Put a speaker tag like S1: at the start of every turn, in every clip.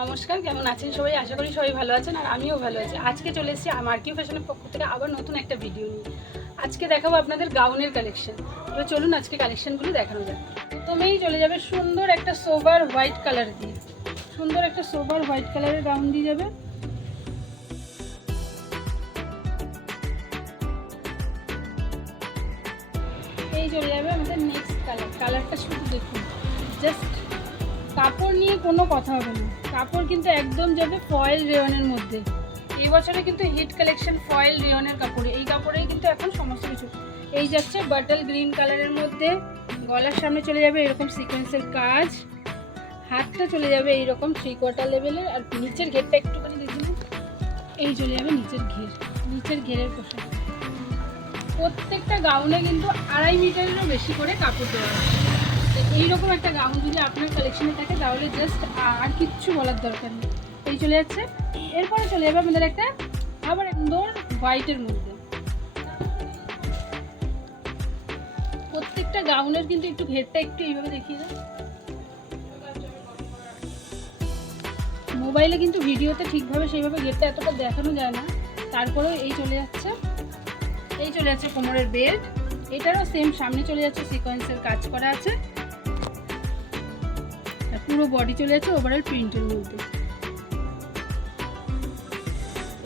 S1: নমস্কার, কেমন আছেন সবাই? আশা করি সবাই ভালো আছেন আর আমিও ভালো আছি। আজকে চলে এসেছি মার্কিউ ফ্যাশনের পক্ষ থেকে আবার নতুন একটা ভিডিও নিয়ে। আজকে দেখাবো আপনাদের গাউনের কালেকশন তো চলুন আজকে কালেকশনগুলো দেখানো যাক। প্রথমেই চলে যাবে সুন্দর একটা সোবার হোয়াইট কালার দিয়ে। সুন্দর একটা সোবার হোয়াইট কালারের গাউন দিয়ে যাবে। এই চলে যাবে আমাদের নেক্সট কালার কালারটা শুধু দেখুন। জাস্ট কাপড় নিয়ে কোনো কথা হবে না। কাপড় কিন্তু একদম যাবে ফয়েল রেয়নের মধ্যে। এই বছরে কিন্তু হিট কালেকশন ফয়েল রেয়নের কাপড়। এই কাপড়েই কিন্তু এখন সমস্ত কিছু। এই যাচ্ছে বাটল গ্রিন কালারের মধ্যে। গলার সামনে চলে যাবে এরকম সিকোয়েন্সের কাজ। হাতটা চলে যাবে এইরকম থ্রি কোয়ার্টার লেভেলের আর নিচের ঘেরটা একটুখানি দেখুন এই চলে যাবে নিচের ঘের। নিচের ঘেরের পোশাক। প্রত্যেকটা গাউনে কিন্তু আড়াই মিটারেরও বেশি করে কাপড় দেওয়া এইরকম একটা গাউন যদি আপনার কালেকশনে থাকে, তাহলে জাস্ট আর কিচ্ছু বলার দরকার নেই। এই চলে যাচ্ছে। এরপরে চলে যাবে আমাদের একটা আবার সুন্দর হোয়াইটের মধ্যে। প্রত্যেকটা গাউনের কিন্তু একটু ঘেরটা একটু এইভাবে দেখিয়ে দেয় মোবাইলে কিন্তু ভিডিওতে ঠিকভাবে সেইভাবে ঘেরটা এতটা দেখানো যায় না। তারপরেও এই চলে যাচ্ছে। এই চলে যাচ্ছে কোমরের বেল্ট এটারও সেম সামনে চলে যাচ্ছে সিকোয়েন্সের কাজ করা আছে। পুরো বডি চলে যাচ্ছে ওভারঅল প্রিন্টের মধ্যে।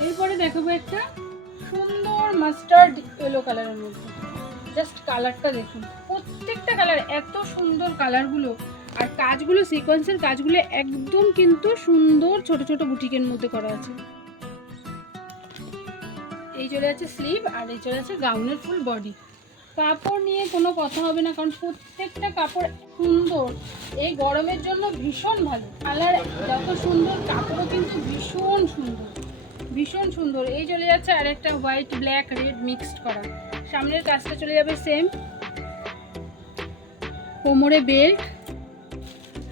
S1: এরপরে দেখাবো একটা সুন্দর মাস্টার্ড ইয়েলো কালারের মধ্যে। জাস্ট কালারটা দেখুন। প্রত্যেকটা কালার এত সুন্দর কালারগুলো আর কাজগুলো সিকোয়েন্সের কাজগুলো একদম কিন্তু সুন্দর ছোট ছোট বুটিকের মধ্যে করা আছে। এই চলে আছে স্লিভ আর এই চলে আছে গাউনের ফুল বডি কাপড় নিয়ে কোনো কথা হবে না, কারণ প্রত্যেকটা কাপড় সুন্দর। এই গরমের জন্য ভীষণ ভালো। কালার যত সুন্দর, কাপড়ও কিন্তু ভীষণ সুন্দর। ভীষণ সুন্দর। এই চলে যাচ্ছে আর একটা হোয়াইট ব্ল্যাক রেড মিক্সড করা। সামনের কাজটা চলে যাবে সেম কোমরে বেল্ট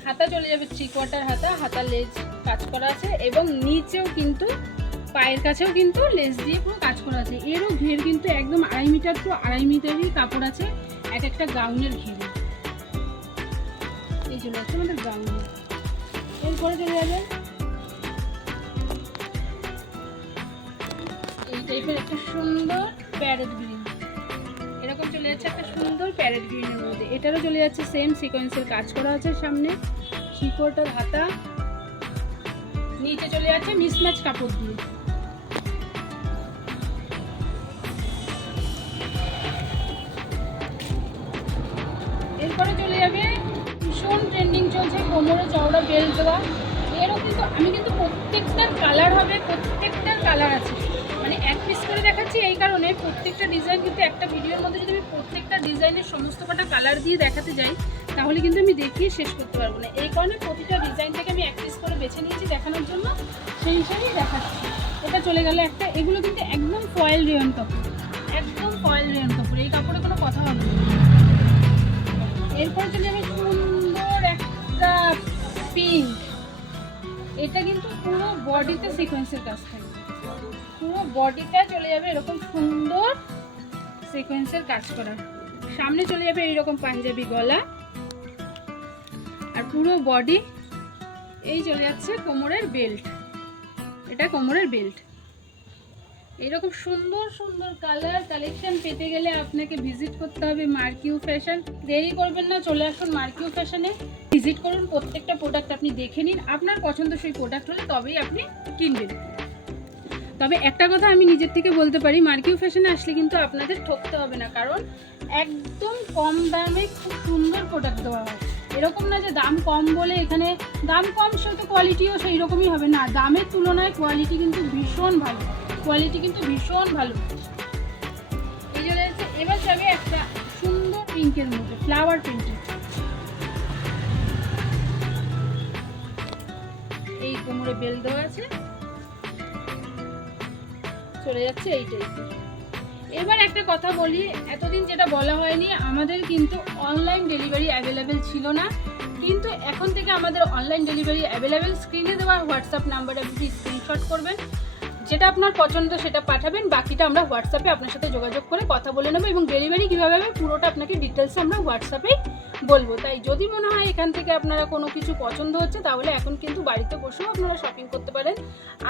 S1: হাতা চলে যাবে থ্রি কোয়ার্টার হাতা হাতা লেজ কাজ করা আছে। এবং নিচেও কিন্তু পায়ের কাছেও কিন্তু লেস দিয়ে পুরো কাজ করা আছে। এরও ঘের কিন্তু একদম আড়াই মিটার টু আড়াই মিটারই কাপড় আছে, এক একটা গাউনের ঘেরে। এই চলে যাচ্ছে আমাদের গাউন। এরপরে চলে যাবে। এই টাইপের একটা সুন্দর প্যারেট গ্রিন এরকম চলে যাচ্ছে একটা সুন্দর প্যারেট গ্রিনের মধ্যে। এটারও চলে যাচ্ছে সেম সিকোয়েন্সের কাজ করা আছে সামনে। শিকড়টার হাতা। নিচে চলে যাচ্ছে মিসম্যাচ কাপড় দিয়ে। এরপরে চলে যাবে। ভীষণ ট্রেন্ডিং চলছে, কোমরে চওড়া বেল্ট দেওয়া। এরও কিন্তু, আমি কিন্তু প্রত্যেকটার কালার হবে প্রত্যেকটার কালার আছে। মানে এক পিস করে দেখাচ্ছি এই কারণে প্রত্যেকটা ডিজাইন কিন্তু একটা ভিডিওর মধ্যে যদি আমি প্রত্যেকটা ডিজাইনের সমস্ত কটা কালার দিয়ে দেখাতে যাই, তাহলে কিন্তু আমি দেখিয়ে শেষ করতে পারব না। এই কারণে প্রতিটা ডিজাইন থেকে আমি এক পিস করে বেছে নিয়েছি দেখানোর জন্য। সেই হিসাবেই দেখাচ্ছি। এটা চলে গেলে একটা, এগুলো কিন্তু একদম ফয়েল রেয়ন কাপড়। একদম ফয়েল রেয়ন কাপড়। এই কাপড়ে কোনো কথা হবে না। এরপর চলে যাবে সুন্দর একটা পিঙ্ক এটা কিন্তু পুরো বডিতে সিকোয়েন্সের কাজ থাকবে। পুরো বডিটা চলে যাবে এরকম সুন্দর সিকোয়েন্সের কাজ করা সামনে চলে যাবে এইরকম পাঞ্জাবি গলা। আর পুরো বডি এই চলে যাচ্ছে কোমরের বেল্ট এটা কোমরের বেল্ট এরকম সুন্দর সুন্দর কালার কালেকশন পেতে গেলে আপনাকে ভিজিট করতে হবে মার্কিউ ফ্যাশন দেরি করবেন না, চলে আসুন মার্কিউ ফ্যাশনে ভিজিট করুন প্রত্যেকটা প্রোডাক্ট আপনি দেখে নিন। আপনার পছন্দসই প্রোডাক্ট হলে তবেই আপনি কিনবেন। তবে একটা কথা আমি নিজের থেকে বলতে পারি, মার্কিউ ফ্যাশনে আসলে কিন্তু আপনাদের ঠকতে হবে না। কারণ একদম কম দামে খুব সুন্দর প্রোডাক্ট দেওয়া হয়। এরকম না যে দাম কম বলে এখানে দাম কম সেহেতু কোয়ালিটিও সেই রকমই হবে না। দামের তুলনায় কোয়ালিটি কিন্তু ভীষণ ভালো। কোয়ালিটি কিন্তু ভীষণ ভালো এই জন্য এবার যাবে একটা সুন্দর পিঙ্কের মধ্যে ফ্লাওয়ার প্রিন্টের এই কোমরে বেল দেওয়া আছে। চলে যাচ্ছে এই টাইপের এবার একটা কথা বলি, এতদিন যেটা বলা হয়নি, আমাদের কিন্তু অনলাইন ডেলিভারি অ্যাভেলেবেল ছিল না। কিন্তু এখন থেকে আমাদের অনলাইন ডেলিভারি অ্যাভেলেবেল স্ক্রিনে দেওয়া হোয়াটসঅ্যাপ নাম্বারে আপনি স্ক্রিনশট করবেন। যেটা আপনার পছন্দ সেটা পাঠাবেন, বাকিটা আমরা হোয়াটসঅ্যাপে আপনার সাথে যোগাযোগ করে কথা বলে নেব এবং ডেলিভারি কীভাবে হবে পুরোটা আপনাকে ডিটেলসে আমরা হোয়াটসঅ্যাপেই বলব। তাই যদি মনে হয় এখান থেকে আপনারা কোনো কিছু পছন্দ হচ্ছে, তাহলে এখন কিন্তু বাড়িতে বসেও আপনারা শপিং করতে পারেন।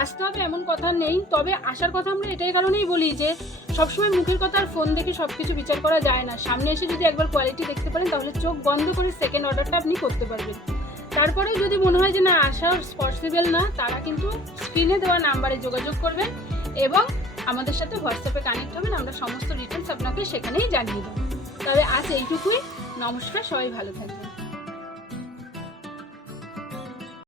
S1: আসতে হবে, এমন কথা নেই। তবে আসার কথা আমরা এটাই কারণেই বলি যে, সবসময় মুখের কথা আর ফোন দেখে সব কিছু বিচার করা যায় না। সামনে এসে যদি একবার কোয়ালিটি দেখতে পারেন, তাহলে চোখ বন্ধ করে সেকেন্ড অর্ডারটা আপনি করতে পারবেন। তারপরেও যদি মনে হয় যে না আসা পসিবল না, তারা কিন্তু স্ক্রিনে দেওয়া নাম্বারে যোগাযোগ করবেন এবং আমাদের সাথে হোয়াটসঅ্যাপে কানেক্ট হবেন, আমরা সমস্ত ডিটেলস আপনাকে সেখানেই জানিয়ে দেবো। তবে আজ এইটুকুই। নমস্কার, সবাই ভালো থাকবেন।